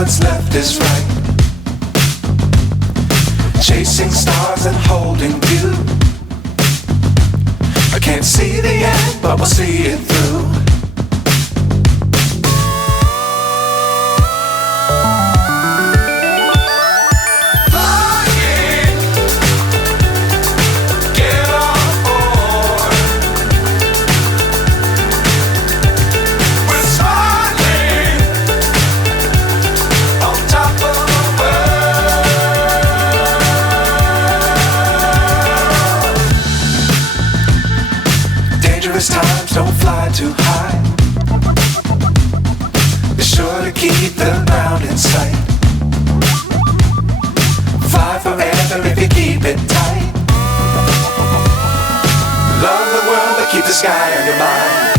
what's left is right. Chasing stars and holding you. I can't see the end, but we'll see it through. Times don't fly too high. Be sure to keep the ground in sight. Fly forever if you keep it tight. Love the world but keep the sky on your mind.